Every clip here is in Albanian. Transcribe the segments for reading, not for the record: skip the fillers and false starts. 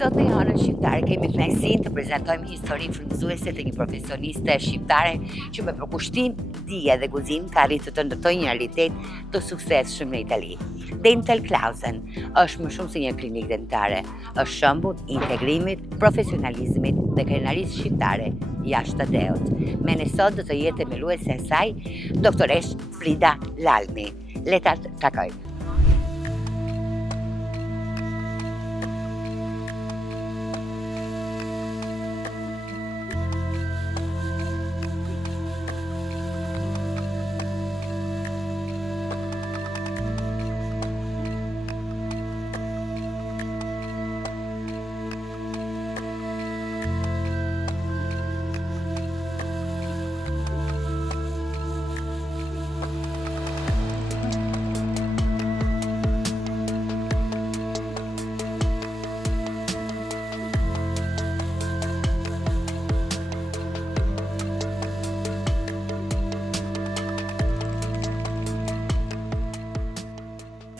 Sot në Anën Shqiptare kemi kënaqësinë të prezantojmë historinë frymëzuese të një profesioniste shqiptare që me përkushtim, dije dhe guzim ka arritur të ndërtojë një realitet të suksesshëm në Itali. Dental Klausen është më shumë se një klinikë dentare, është shembull i integrimit, profesionalizmit dhe krenarisë shqiptare jashtë Deut. Me ne sot do të jetë themeluese e saj, doktoresh Frida Lalmi. Le ta takojmë.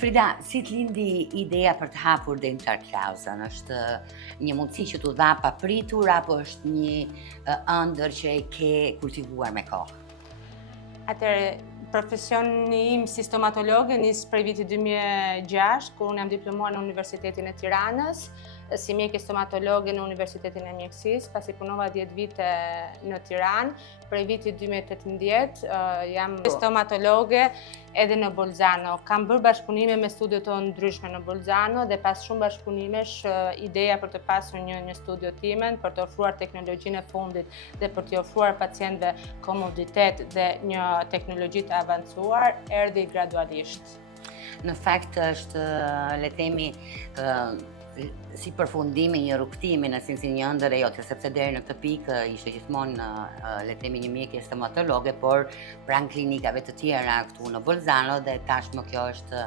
Frida, si të lindi ideja për të hapur Dental Klausen? Është një mundësi që t'u dha papritur apo është një ëndër që e ke kultivuar me kohë? Atëherë, profesioni im si stomatologe nis prej vitit 2006, kur unë jam diplomuar në Universitetin e Tiranës, si mjeke stomatologe në Universitetin e Mjekësisë, pasi punova 10 vite në Tiranë. Prej vitit 2018 jam stomatologe edhe në Bolzano. Kam bërë bashkëpunime me studio të ndryshme në Bolzano dhe pas shumë bashkëpunimesh ideja për të pasur një studio timen, për të ofruar teknologjinë e fundit dhe për të ofruar pacientëve komoditet dhe një teknologji të avancuar, erdhi gradualisht. Në fakt është, le themi, si përfundimi një rrugtimi në sensin një ëndër e jote, sepse deri në këtë pikë ishte gjithmonë le themi një mjekje stomatologe, por pranë klinikave të tjera këtu në Bolzano dhe tashmë kjo është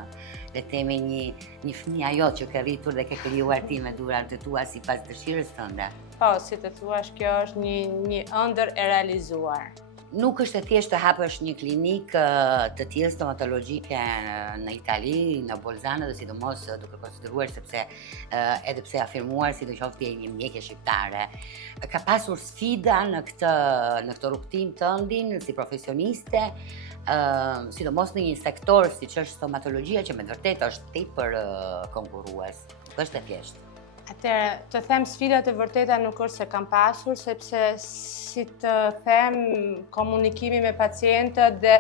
le themi një fëmijë jot që ke rritur dhe ke krijuar ti me durat e tua sipas dëshirës tënde. Po, si të thuash, kjo është një ëndër e realizuar. Nuk është e thjesht të hapësh një klinikë të tillë stomatologjike në Itali, në Bolzano dhe sidomos duke konsideruar sepse edhe pse afirmuar sidoqoftë je një mjekje shqiptare. Ka pasur sfida në këtë rrugtim tëndin si profesioniste, sidomos në një sektor siç është stomatologjia që me vërtet është tepër konkurrues. Nuk është e thjeshtë. Atëherë, të them sfidat e vërteta nuk është se kam pasur, sepse si të them komunikimi me pacientët dhe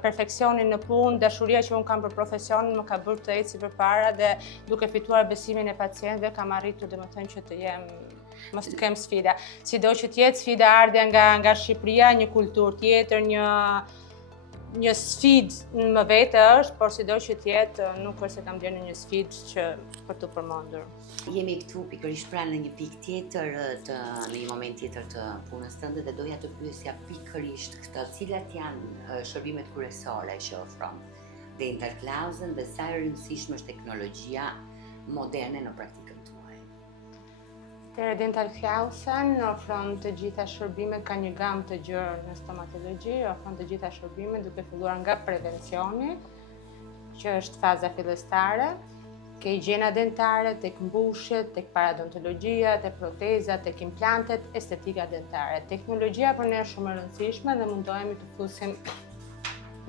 perfeksionin në punë, dashuria që unë kam për profesionin më ka bërë të eci përpara dhe duke fituar besimin e pacientëve kam arritur domethënë që të jem mos të kem sfida. Sido që të jetë sfida ardhja nga Shqipëria, një kulturë tjetër, një sfidë më vete është, por sido që tjetë nuk është se kam djerë në një sfidë që për të përmendur. Jemi këtu pikërisht pranë në një pikë tjetër, në një moment tjetër të punës tënde dhe doja të pyesja pikërisht këtë, cilat janë shërbimet kryesore që ofron Dental Klausen dhe sa e rëndësishme është teknologjia moderne në praktikën tuaj? Dental Klausen ofron të gjitha shërbimet, ka një gamë të gjerë në stomatologji, ofron të gjitha shërbimet duke filluar nga prevencioni, që është faza fillestare, ke higjiena dentare, tek mbushjet, tek paradontologjia, tek protezat, tek implantet, estetika dentare. Teknologjia për ne është shumë e rëndësishme dhe mundohemi të fusim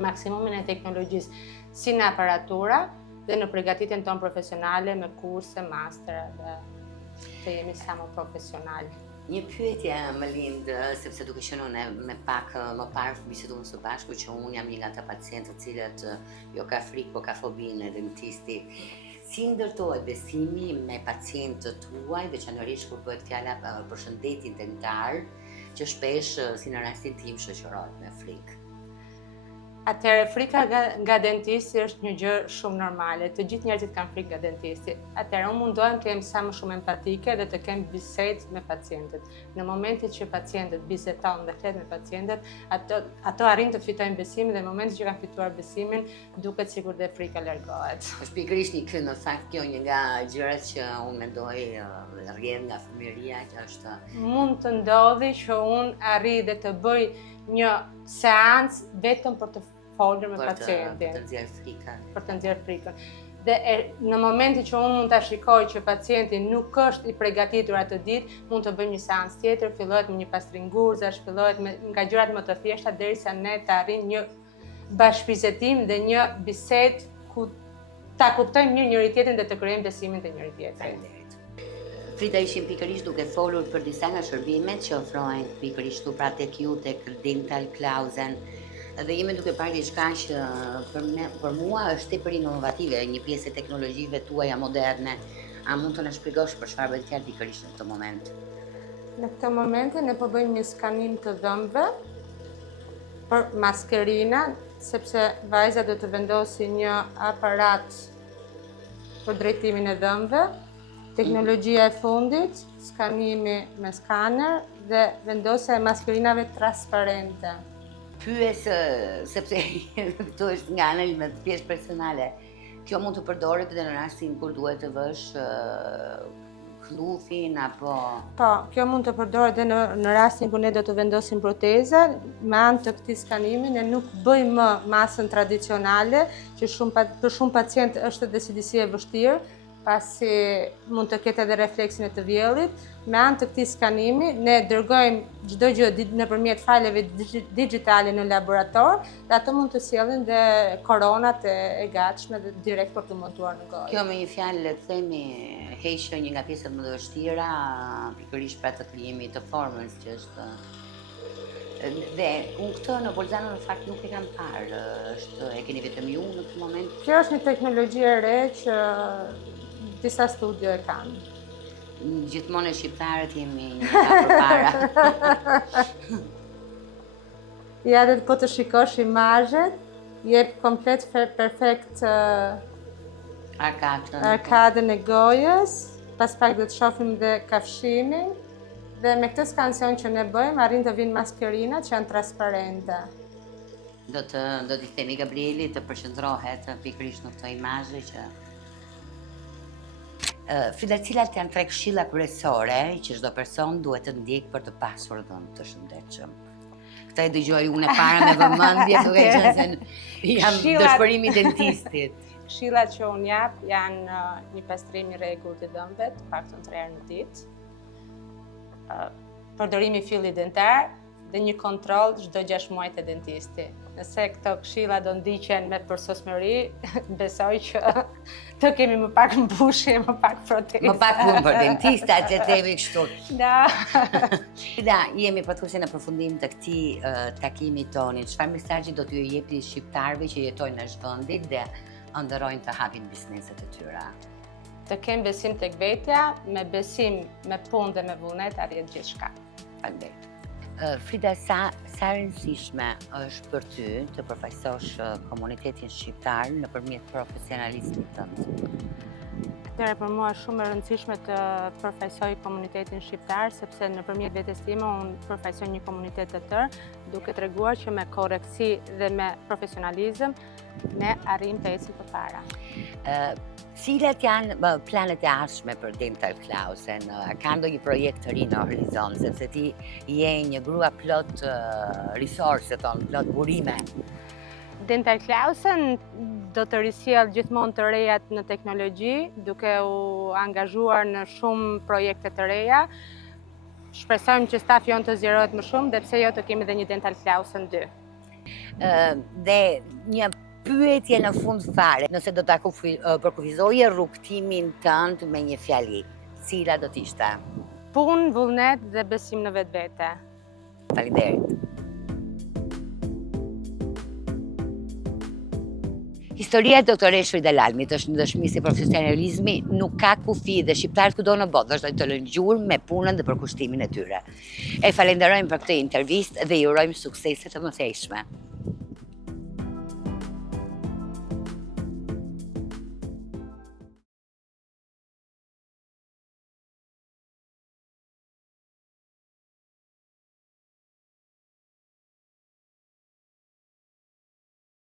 maksimumin e teknologjisë si në aparatura dhe në përgatitjen tonë profesionale me kurse, master dhe të jemi sa më profesional. Një pyetje më lind, sepse duke qenë unë me pak më parë biseduam së bashku që unë jam një nga ata pacientë të cilët jo ka frikë, po ka fobinë e dentistit. Si ndërtohet besimi me pacientët tuaj, veçanërisht kur bëhet fjala për shëndetin dentar, që shpesh si në rastin tim shoqërohet me frikë? Atëherë, frika nga dentisti është një gjë shumë normale. Të gjithë njerëzit kanë frikë nga dentisti. Atëherë, unë mundohem të jem sa më shumë empatike dhe të kem bisedë me pacientët. Në momentit që pacientët bisedon dhe flet me pacientët, ato arrin të fitojnë besimin dhe në momentit që kanë fituar besimin, duket sikur dhe frika largohet. Është pikërisht një në fakt kjo një nga gjërat që unë mendoj rrjedh nga fëmijëria që është. Mund të ndodhi që unë arri dhe të bëj një seancë vetëm për të folur me pacientin. Për të nxjerrë frikën. Për të nxjerrë frikën. Dhe në momenti që unë mund ta shikoj që pacienti nuk është i përgatitur atë ditë, mund të bëjmë një seancë tjetër, fillohet me një pastrim gurzash, fillohet nga gjërat më të thjeshta derisa ne të arrijmë një bashkëbisedim dhe një bisedë ku ta kuptojmë mirë njëri tjetrin dhe të krijojmë besimin te njëri tjetri. Frida, ishim pikërisht duke folur për disa nga shërbimet që ofrohen pikërisht pra tek ju, tek Dental Klausen. Dhe jemi duke parë diçka që për mua është tepër inovative, një pjesë e teknologjive tuaja moderne. A mund të na shpjegosh për çfarë bëhet fjalë pikërisht në këtë moment? Në këtë moment ne po bëjmë një skanim të dhëmbëve për maskerina, sepse vajza do të vendosi një aparat për drejtimin e dhëmbëve. Teknologjia e fundit, skanimi me skaner dhe vendosja e maskerinave transparente. Pyes sepse këtu është nga ana ime pjesë personale. Kjo mund të përdoret edhe në rastin kur duhet të vësh klufin apo... Po, kjo mund të përdoret edhe në rastin kur ne do të vendosim proteza. Me anë të këtij skanimi ne nuk bëjmë më masën tradicionale, që për shumë pacient është edhe si e vështirë, pasi mund të ketë edhe refleksin e të vjellit. Me anë të këtij skanimi, ne dërgojmë çdo gjë nëpërmjet faleve digjitale në laborator, dhe ato mund të sjellin dhe koronat e gatshme dhe direkt për të montuar në gojë. Kjo me një fjalë le të themi heqë një nga pjesët më të vështira, pikërisht pra të krijimit të formës që është. Dhe unë këtë në Bolzano në fakt nuk e kam parë, e keni vetëm ju në këtë moment? Kjo është një teknologji e re që disa studio e kanë. Gjithmonë shqiptarët jemi një ta përpara. Ja dhe po të shikosh imazhet, jep komplet perfekt arkadën e gojës, pas pak do të shohim dhe kafshimin, dhe me këtë skansion që ne bëjmë, arrin të vinë maskerinat që janë transparente. Do t'i themi Gabrieli të përqendrohet pikërisht në këto imazhe që... Frida, cilat janë 3 këshilla kryesore që çdo person duhet të ndjekë për të pasur dhënë të shëndetshëm? Këtë e dëgjoj unë e para me vëmendje, duke qenë se jam dëshpërimi i dentistit. Këshillat që unë jap janë një pastrim i rregullt i dhëmbëve, paktën 3 herë në ditë. Përdorimi i fillit dentar dhe një kontroll çdo 6 muaj te dentisti. Nëse këto këshilla do ndiqen me përsosmëri, besoj që të kemi më pak mbushje, më pak proteza. Më pak punë për dentista, që themi kështu. Da. Frida, jemi pothuajse në përfundim të këtij takimi tonë. Çfarë mesazhi do t'ju jepni shqiptarëve që jetojnë në zhvendit dhe ëndërrojnë të hapin bizneset e tyre? Të kemë besim tek vetja, me besim, me punë dhe me vullnet arrihet gjithçka. Faleminderit. Frida, sa rëndësishme është për ty të përfaqësosh komunitetin shqiptar nëpërmjet profesionalizmit tënd? Atëherë për mua është shumë e rëndësishme të përfaqësoj komunitetin shqiptar, sepse nëpërmjet vetes time unë përfaqësoj një komunitet të tërë, duke treguar që me korrektësi dhe me profesionalizëm ne arrijmë të ecim përpara. Cilat janë planet e ardhshme për Dental Klausen? Ka ndonjë projekt të ri në horizont, sepse ti je një grua plot resource, plot burime. Dental Klausen do të risjell gjithmonë të rejat në teknologji, duke u angazhuar në shumë projekte të reja. Shpresojmë që stafi jonë të zgjerohet më shumë, dhe pse jo të kemi dhe një Dental Klausen 2. Dhe një pyetje në fund fare, nëse do ta përkufizoje rrugtimin tënd me një fjali, cila do t'ishte? Punë, vullnet dhe besim në vetvete. Faleminderit. Historia e doktoresh Frida Lalmit është një dëshmi se profesionalizmi nuk ka kufi dhe shqiptarët kudo në botë vazhdojnë të lënë gjurmë me punën dhe përkushtimin e tyre. E falenderojmë për këtë intervistë dhe ju urojmë suksese të mëtejshme.